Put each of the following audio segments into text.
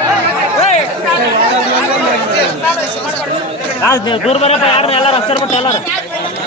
ಯಾರು ಎಲ್ಲಾರ ಹಸ್ಪಟ್ಟ ಎಲ್ಲ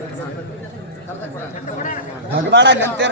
ભગવાડા ગંતર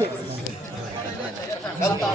やった,やった